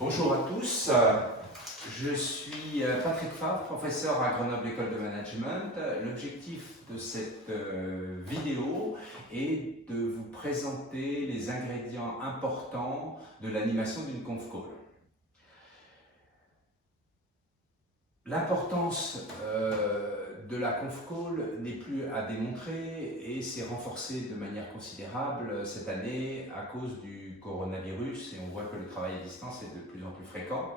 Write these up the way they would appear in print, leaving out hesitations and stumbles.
Bonjour à tous, je suis Patrick Favre, professeur à Grenoble École de Management. L'objectif de cette vidéo est de vous présenter les ingrédients importants de l'animation d'une conf call. L'importance de la conf call n'est plus à démontrer et s'est renforcée de manière considérable cette année à cause du coronavirus, et on voit que le travail à distance est de plus en plus fréquent.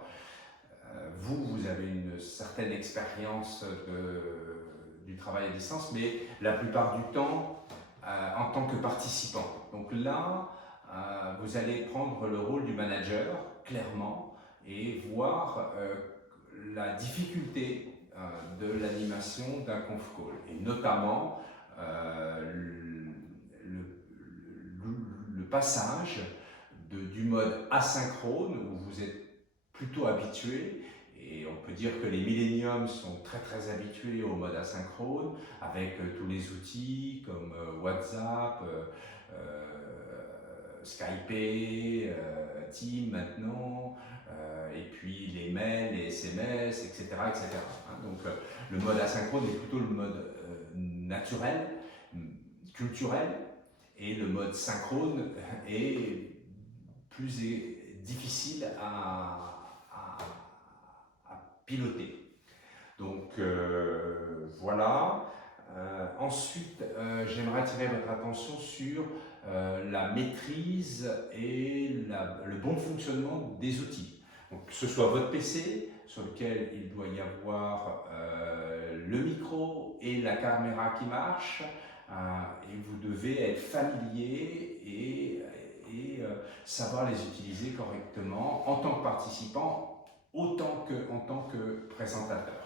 Vous avez une certaine expérience du travail à distance, mais la plupart du temps en tant que participant. Donc là, vous allez prendre le rôle du manager, clairement, et voir la difficulté de l'animation d'un conf call, et notamment le passage du mode asynchrone, où vous êtes plutôt habitué, et on peut dire que les milléniums sont très habitués au mode asynchrone, avec tous les outils comme WhatsApp, Skype, Teams maintenant, et puis les mails, les SMS, etc. etc. Donc le mode asynchrone est plutôt le mode naturel, culturel, et le mode synchrone est plus difficile à piloter. Donc voilà. Ensuite, j'aimerais attirer votre attention sur la maîtrise et le bon fonctionnement des outils. Donc, que ce soit votre PC, sur lequel il doit y avoir le micro et la caméra qui marche, et vous devez être familier et savoir les utiliser correctement en tant que participant, autant qu'en tant que présentateur.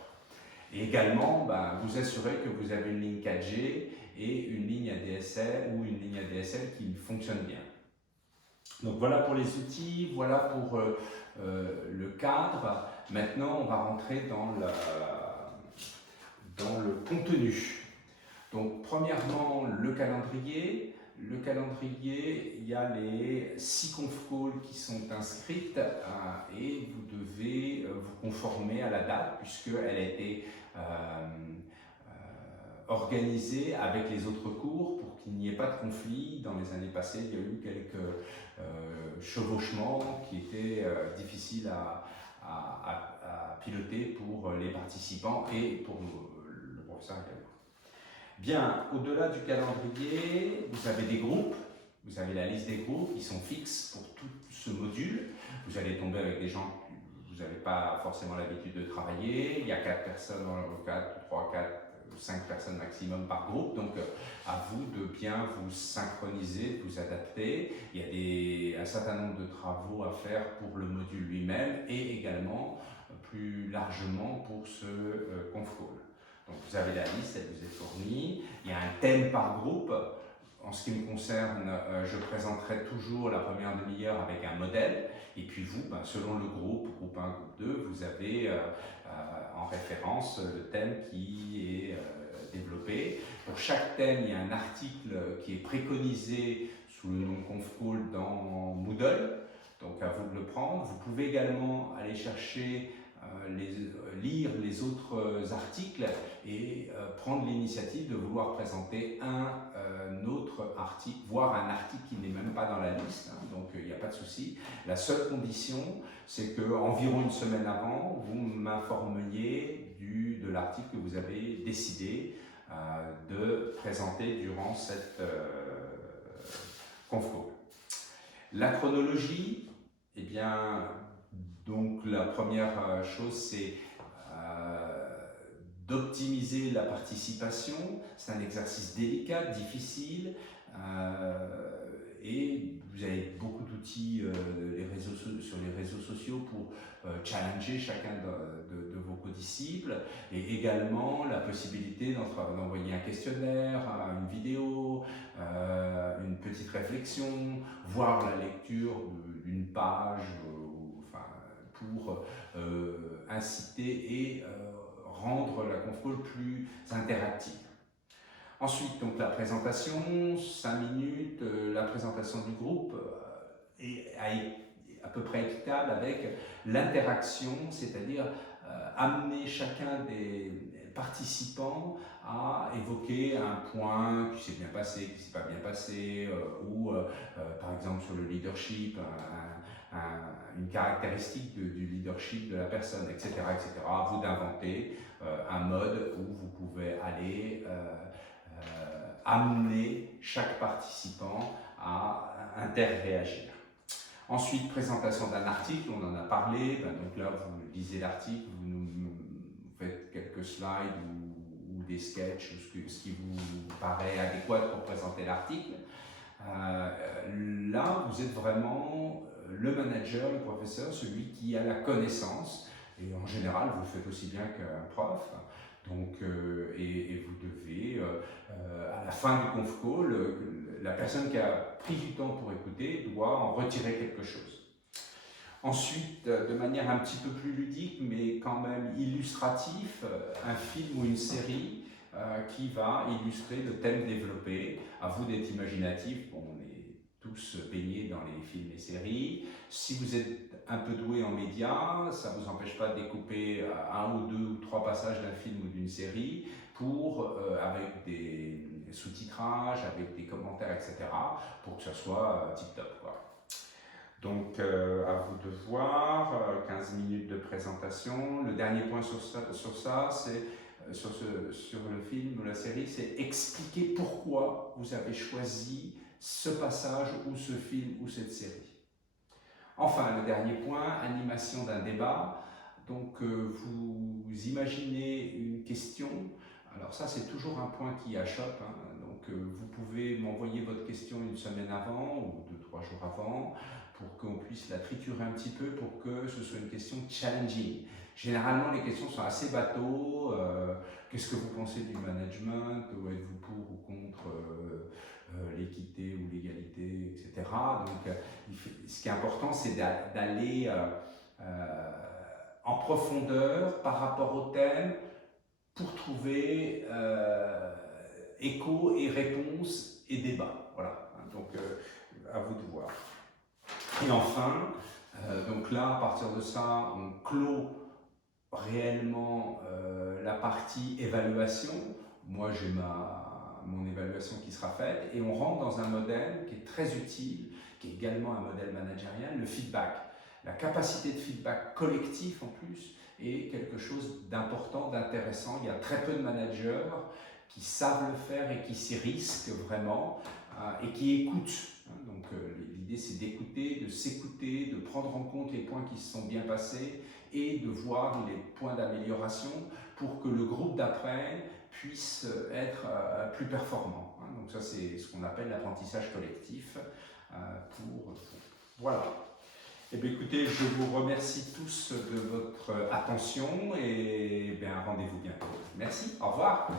Et également, vous assurer que vous avez une ligne 4G et une ligne ADSL ou une ligne ADSL qui fonctionne bien. Donc voilà pour les outils, voilà pour le cadre. Maintenant, on va rentrer dans le contenu. Donc premièrement, le calendrier. Le calendrier, il y a les 6 conf calls qui sont inscrites et vous devez vous conformer à la date, puisqu'elle a été organisée avec les autres cours pour qu'il n'y ait pas de conflit. Dans les années passées, il y a eu quelques chevauchements qui étaient difficiles à piloter pour les participants et pour le professeur également. Bien, au-delà du calendrier, vous avez des groupes, vous avez la liste des groupes qui sont fixes pour tout ce module. Vous allez tomber avec des gens que vous n'avez pas forcément l'habitude de travailler. Il y a 4 personnes, 4, 3, 4, 5 personnes maximum par groupe, donc à vous de bien vous synchroniser, de vous adapter. Il y a un certain nombre de travaux à faire pour le module lui-même et également plus largement pour ce conf call. Donc vous avez la liste, elle vous est fournie. Il y a un thème par groupe. En ce qui me concerne, je présenterai toujours la première demi-heure avec un modèle. Et puis vous, selon le groupe 1, groupe 2, vous avez en référence le thème qui est développé. Pour chaque thème, il y a un article qui est préconisé sous le nom conf call dans Moodle. Donc à vous de le prendre. Vous pouvez également aller chercher lire les autres articles et prendre l'initiative de vouloir présenter un autre article, voire un article qui n'est même pas dans la liste, donc il n'y a pas de souci. La seule condition, c'est qu'environ une semaine avant, vous m'informiez de l'article que vous avez décidé de présenter durant cette conf call. La chronologie, eh bien, donc la première chose, c'est d'optimiser la participation. C'est un exercice délicat, difficile, et vous avez beaucoup d'outils sur les réseaux sociaux pour challenger chacun de vos codisciples, et également la possibilité d'envoyer un questionnaire, une vidéo, une petite réflexion, voire la lecture d'une page, pour inciter et rendre la conf call plus interactive. Ensuite, donc la présentation, 5 minutes, la présentation du groupe à peu près équitable avec l'interaction, c'est-à-dire amener chacun des participants à évoquer un point qui s'est bien passé, qui ne s'est pas bien passé, ou par exemple sur le leadership, une caractéristique du leadership de la personne, etc. etc. À vous d'inventer un mode où vous pouvez aller amener chaque participant à interréagir. Ensuite, présentation d'un article, on en a parlé, donc là vous lisez l'article, vous faites quelques slides ou des sketchs, ce qui vous paraît adéquat pour présenter l'article. Là, vous êtes vraiment le manager, le professeur, celui qui a la connaissance, et en général, vous le faites aussi bien qu'un prof. Donc, et vous devez, à la fin du conf call, la personne qui a pris du temps pour écouter doit en retirer quelque chose. Ensuite, de manière un petit peu plus ludique, mais quand même illustratif, un film ou une série qui va illustrer le thème développé. À vous d'être imaginatif. Bon, on est tous baignés dans les films et séries. Si vous êtes un peu doué en médias, ça ne vous empêche pas de découper un ou deux ou trois passages d'un film ou d'une série pour, avec des sous-titrages, avec des commentaires, etc., pour que ça soit tip-top, quoi. Donc, à vous de voir, 15 minutes de présentation. Le dernier point sur ça c'est sur le film ou la série, c'est expliquer pourquoi vous avez choisi ce passage ou ce film ou cette série. Enfin, le dernier point, animation d'un débat. Donc, vous imaginez une question. Alors ça, c'est toujours un point qui achoppe, hein. Donc, vous pouvez m'envoyer votre question une semaine avant ou 2-3 jours avant pour qu'on puisse la triturer un petit peu pour que ce soit une question challenging. Généralement, les questions sont assez bateaux. Qu'est-ce que vous pensez du management? Ou êtes-vous pour ou contre l'équité ou l'égalité, etc. Donc, ce qui est important, c'est d'aller en profondeur par rapport au thème pour trouver écho et réponse et débat. Voilà. Donc, à vous de voir. Et enfin, donc là, à partir de ça, on clôt réellement la partie évaluation. Moi, j'ai mon évaluation qui sera faite et on rentre dans un modèle qui est très utile, qui est également un modèle managérial, le feedback. La capacité de feedback collectif en plus est quelque chose d'important, d'intéressant. Il y a très peu de managers qui savent le faire et qui s'y risquent vraiment et qui écoutent. Donc l'idée c'est d'écouter, de s'écouter, de prendre en compte les points qui se sont bien passés et de voir les points d'amélioration pour que le groupe d'après puisse être plus performant. Donc ça c'est ce qu'on appelle l'apprentissage collectif. Voilà. Eh bien, écoutez, je vous remercie tous de votre attention et bien, rendez-vous bientôt. Merci, au revoir.